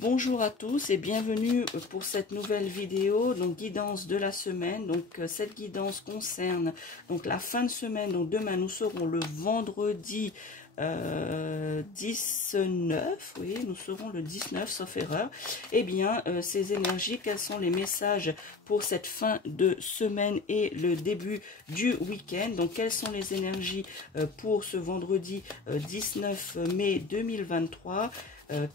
Bonjour à tous et bienvenue pour cette nouvelle vidéo, donc guidance de la semaine. Donc cette guidance concerne donc la fin de semaine. Donc demain nous serons le vendredi 19, oui, nous serons le 19 sauf erreur. Eh bien, ces énergies, quels sont les messages pour cette fin de semaine et le début du week-end? Donc, quelles sont les énergies pour ce vendredi 19 mai 2023?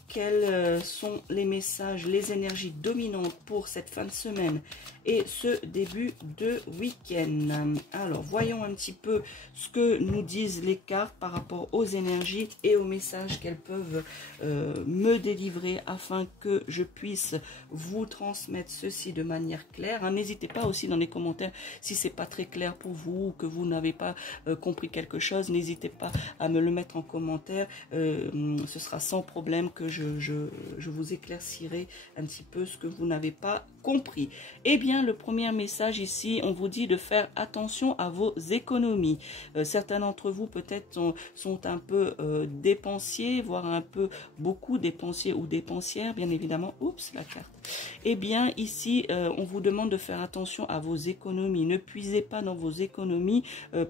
Quels sont les messages, les énergies dominantes pour cette fin de semaine et ce début de week-end? Alors, voyons un petit peu ce que nous disent les cartes par rapport aux énergies et aux messages qu'elles peuvent me délivrer afin que je puisse vous transmettre ceci de manière claire. N'hésitez pas aussi dans les commentaires si c'est pas très clair pour vous ou que vous n'avez pas compris quelque chose. N'hésitez pas à me le mettre en commentaire. Ce sera sans problème que je vous éclaircirai un petit peu ce que vous n'avez pas compris. Eh bien, le premier message ici, on vous dit de faire attention à vos économies. Certains d'entre vous peut-être sont un peu dépensiers, voire un peu beaucoup dépensiers ou dépensières, bien évidemment. Oups, la carte. Eh bien, ici, on vous demande de faire attention à vos économies. Ne puisez pas dans vos économies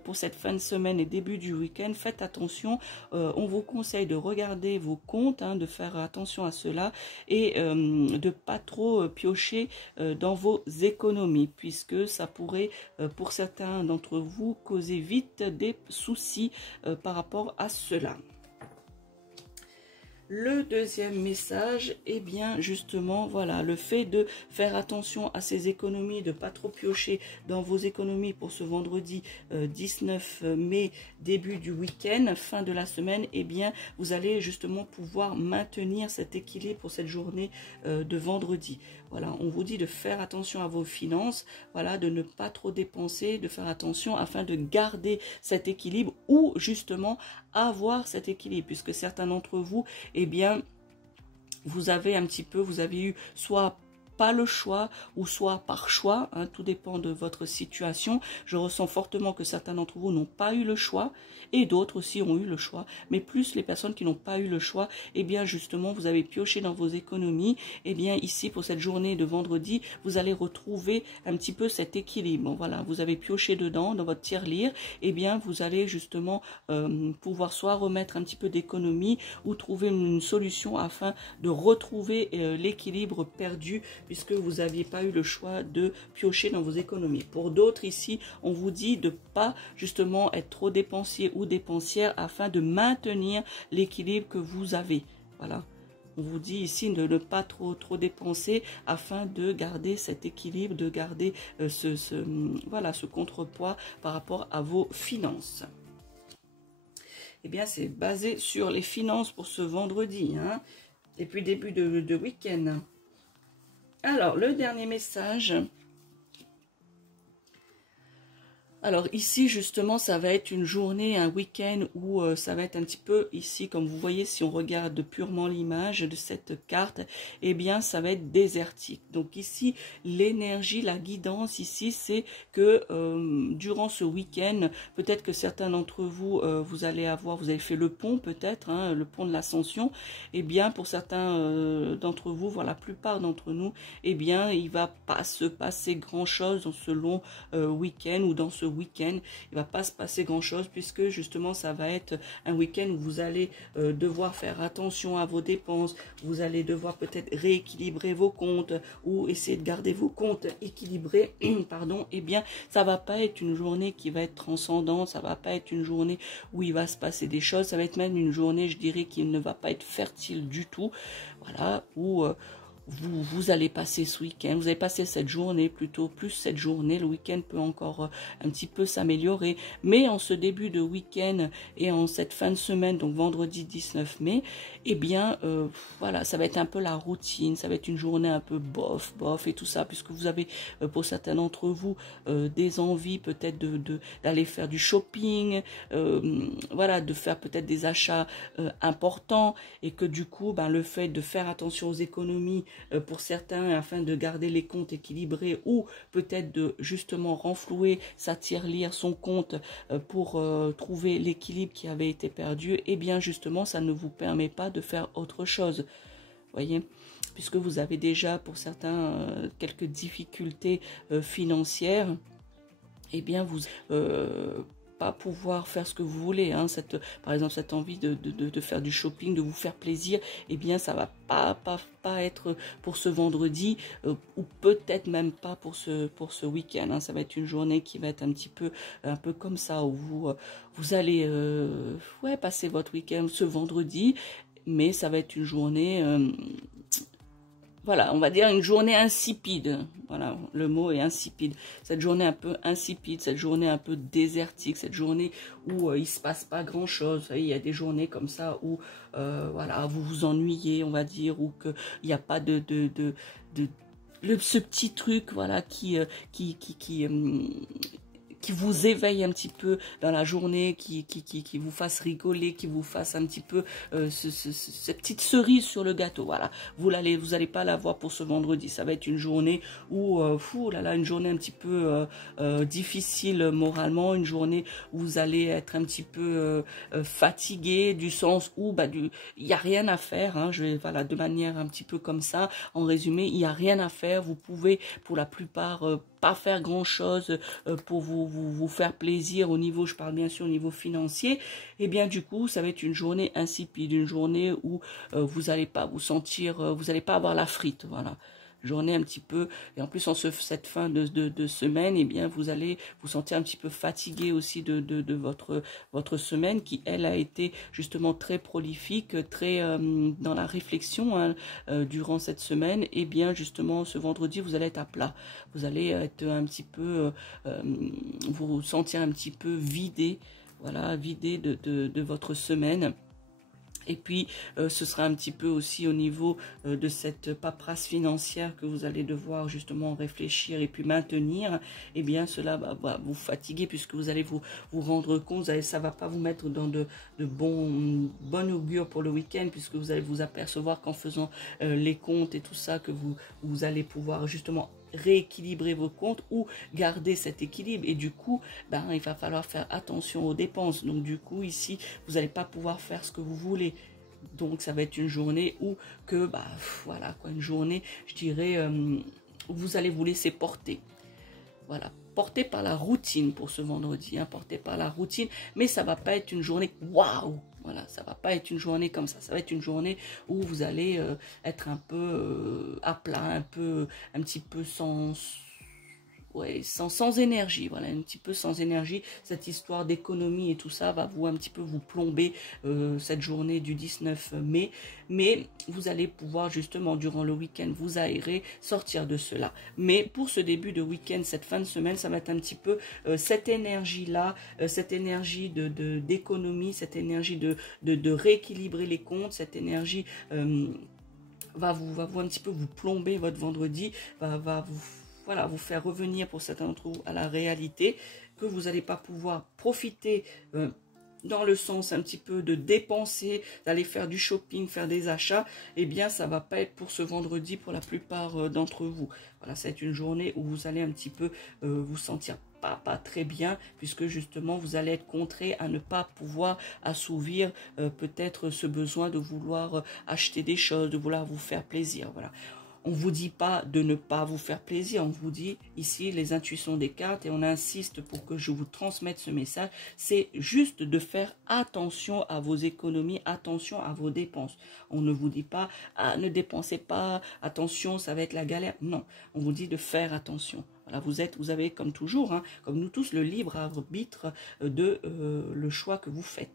pour cette fin de semaine et début du week-end. Faites attention. On vous conseille de regarder vos comptes, de faire attention à cela et de pas trop piocher dans vos économies, puisque ça pourrait, pour certains d'entre vous, causer vite des soucis par rapport à cela. Le deuxième message, eh bien justement, voilà, le fait de faire attention à ces économies, de pas trop piocher dans vos économies pour ce vendredi 19 mai, début du week-end, fin de la semaine, eh bien vous allez justement pouvoir maintenir cet équilibre pour cette journée de vendredi. Voilà, on vous dit de faire attention à vos finances, voilà, de ne pas trop dépenser, de faire attention afin de garder cet équilibre ou justement avoir cet équilibre, puisque certains d'entre vous, eh bien, vous avez eu soit pas le choix ou soit par choix, tout dépend de votre situation. Je ressens fortement que certains d'entre vous n'ont pas eu le choix et d'autres aussi ont eu le choix, mais plus les personnes qui n'ont pas eu le choix, eh bien justement vous avez pioché dans vos économies. Eh bien ici pour cette journée de vendredi, vous allez retrouver un petit peu cet équilibre. Bon, voilà, vous avez pioché dedans dans votre tirelire, eh bien vous allez justement pouvoir soit remettre un petit peu d'économie ou trouver une solution afin de retrouver l'équilibre perdu, puisque vous n'aviez pas eu le choix de piocher dans vos économies. Pour d'autres ici, on vous dit de pas justement être trop dépensier ou dépensière afin de maintenir l'équilibre que vous avez. Voilà. On vous dit ici de ne pas trop dépenser afin de garder cet équilibre, de garder ce contrepoids par rapport à vos finances. Eh bien, c'est basé sur les finances pour ce vendredi, et puis début de week-end. Alors, le dernier message. Alors ici justement ça va être une journée, un week-end où ça va être un petit peu ici comme vous voyez, si on regarde purement l'image de cette carte, eh bien ça va être désertique. Donc ici l'énergie, la guidance ici c'est que durant ce week-end, peut-être que certains d'entre vous, vous avez fait le pont peut-être, le pont de l'Ascension. Eh bien pour certains d'entre vous, voire la plupart d'entre nous, eh bien il va pas se passer grand chose dans ce long week-end ou dans ce week-end, il va pas se passer grand chose puisque justement ça va être un week-end où vous allez devoir faire attention à vos dépenses, vous allez devoir peut-être rééquilibrer vos comptes ou essayer de garder vos comptes équilibrés, pardon. Eh bien ça va pas être une journée qui va être transcendante, ça va pas être une journée où il va se passer des choses, ça va être même une journée, je dirais, qui ne va pas être fertile du tout, voilà, où vous allez passer ce week-end, vous allez passer cette journée plutôt, plus cette journée, le week-end peut encore un petit peu s'améliorer, mais en ce début de week-end et en cette fin de semaine, donc vendredi 19 mai, eh bien voilà, ça va être un peu la routine, ça va être une journée un peu bof et tout ça, puisque vous avez pour certains d'entre vous des envies peut-être d'aller faire du shopping, voilà, de faire peut-être des achats importants, et que du coup le fait de faire attention aux économies pour certains afin de garder les comptes équilibrés, ou peut-être de justement renflouer sa tirelire, son compte pour trouver l'équilibre qui avait été perdu, et bien justement ça ne vous permet pas de faire autre chose. Voyez, puisque vous avez déjà pour certains quelques difficultés financières, eh bien vous pas pouvoir faire ce que vous voulez, hein, par exemple cette envie de faire du shopping, de vous faire plaisir, eh bien ça va pas être pour ce vendredi, ou peut-être même pas pour ce week-end, hein. Ça va être une journée qui va être un peu comme ça, où vous allez ouais, passer votre week-end ce vendredi, mais ça va être une journée voilà, on va dire une journée insipide. Voilà, le mot est insipide. Cette journée un peu insipide, cette journée un peu désertique, cette journée où il se passe pas grand-chose. Vous savez, il y a des journées comme ça où voilà, vous vous ennuyez, on va dire, ou qu'il n'y a pas ce petit truc, voilà, qui vous éveille un petit peu dans la journée, qui vous fasse rigoler, qui vous fasse un petit peu cette petite cerise sur le gâteau. Voilà, vous allez pas l'avoir pour ce vendredi. Ça va être une journée où, une journée un petit peu difficile moralement, une journée où vous allez être un petit peu fatigué, du sens où il y a rien à faire, hein, voilà, de manière un petit peu comme ça. En résumé, il y a rien à faire. Vous pouvez, pour la plupart, pas faire grand chose pour vous faire plaisir au niveau, je parle bien sûr au niveau financier. Et bien du coup ça va être une journée insipide, une journée où vous n'allez pas vous sentir, vous n'allez pas avoir la frite, voilà. Journée un petit peu, et en plus en cette fin de semaine, eh bien vous allez vous sentir un petit peu fatigué aussi de votre semaine, qui elle a été justement très prolifique, très dans la réflexion, hein, durant cette semaine. Et bien justement ce vendredi vous allez être à plat, vous allez être un petit peu vous sentir un petit peu vidé, voilà, vidé de votre semaine. Et puis, ce sera un petit peu aussi au niveau de cette paperasse financière que vous allez devoir justement réfléchir et puis maintenir. Eh bien, cela va vous fatiguer, puisque vous allez vous rendre compte, ça va pas vous mettre dans de bon augure pour le week-end, puisque vous allez vous apercevoir qu'en faisant les comptes et tout ça, que vous allez pouvoir justement rééquilibrer vos comptes ou garder cet équilibre, et du coup il va falloir faire attention aux dépenses. Donc du coup ici vous n'allez pas pouvoir faire ce que vous voulez. Donc ça va être une journée où voilà quoi, une journée, je dirais, où vous allez vous laisser porter. Voilà, porté par la routine pour ce vendredi, hein, porté par la routine, mais ça va pas être une journée waouh. Voilà, ça va pas être une journée comme ça. Ça va être une journée où vous allez être un peu à plat, un petit peu sans énergie, voilà, un petit peu sans énergie. Cette histoire d'économie et tout ça va un petit peu vous plomber cette journée du 19 mai, mais vous allez pouvoir justement durant le week-end vous aérer, sortir de cela. Mais pour ce début de week-end, cette fin de semaine, ça va être un petit peu cette énergie-là, cette énergie d'économie, cette énergie de rééquilibrer les comptes, cette énergie va vous un petit peu vous plomber votre vendredi, va vous faire revenir pour certains d'entre vous à la réalité, que vous n'allez pas pouvoir profiter dans le sens un petit peu de dépenser, d'aller faire du shopping, faire des achats. Eh bien ça va pas être pour ce vendredi pour la plupart d'entre vous. Voilà, ça va être une journée où vous allez un petit peu vous sentir pas très bien, puisque justement vous allez être contraint à ne pas pouvoir assouvir peut-être ce besoin de vouloir acheter des choses, de vouloir vous faire plaisir. Voilà. On ne vous dit pas de ne pas vous faire plaisir, on vous dit ici les intuitions des cartes, et on insiste pour que je vous transmette ce message, c'est juste de faire attention à vos économies, attention à vos dépenses. On ne vous dit pas ne dépensez pas, attention ça va être la galère, non, on vous dit de faire attention. Voilà, vous avez comme toujours, hein, comme nous tous, le libre arbitre de le choix que vous faites.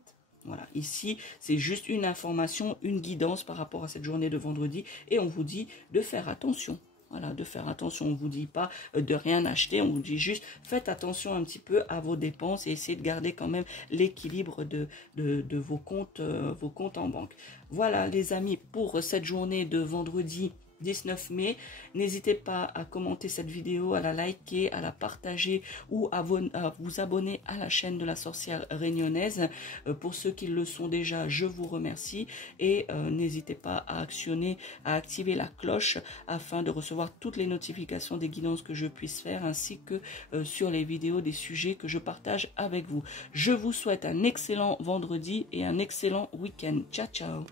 Voilà, ici, c'est juste une information, une guidance par rapport à cette journée de vendredi, et on vous dit de faire attention. Voilà, de faire attention. On ne vous dit pas de rien acheter, on vous dit juste faites attention un petit peu à vos dépenses et essayez de garder quand même l'équilibre de vos comptes en banque. Voilà les amis, pour cette journée de vendredi 19 mai, n'hésitez pas à commenter cette vidéo, à la liker, à la partager ou à vous abonner à la chaîne de la sorcière réunionnaise. Pour ceux qui le sont déjà, je vous remercie, et n'hésitez pas à activer la cloche afin de recevoir toutes les notifications des guidances que je puisse faire, ainsi que sur les vidéos des sujets que je partage avec vous. Je vous souhaite un excellent vendredi et un excellent week-end. Ciao, ciao!